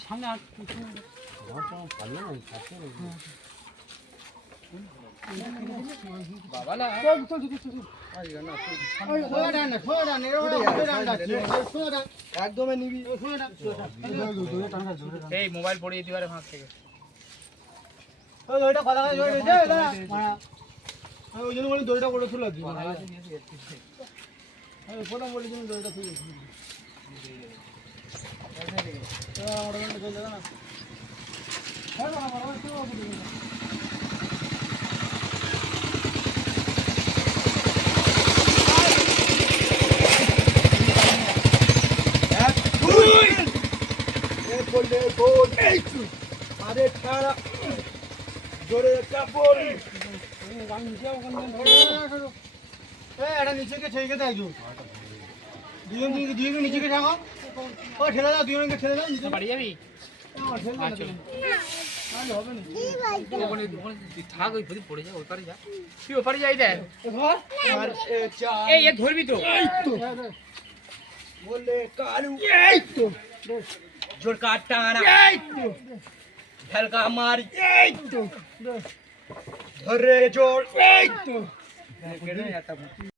সামনে আর বাবা না একদমই নিবি এই মোবাইল পড়িয়ে দিবারে ফাঁক থেকে ওইটা কথা ওই জন্য বলি দড়িটা করে তুলে দিই আমি প্রথম বলি তুমি দড়িটা তুলে আরে ছাড়া জোরে একটা বল এটা নিচেকে ছেড়ে দেয় দুজনকে নিচেকে ঠাঙো ও ঠেলে দাও দুজনকে ঠেলে দাও নিচে বাড়ি যাবি থাক ওই প্রদীপ পড়ে যা ওই পারে যা তুই ও পারে যাই দেখ এই ধরবি তো বললে কালু এই তো জোর কাট টানা এই তো ঢালকা মারি এই তো ধরে জোর এই তো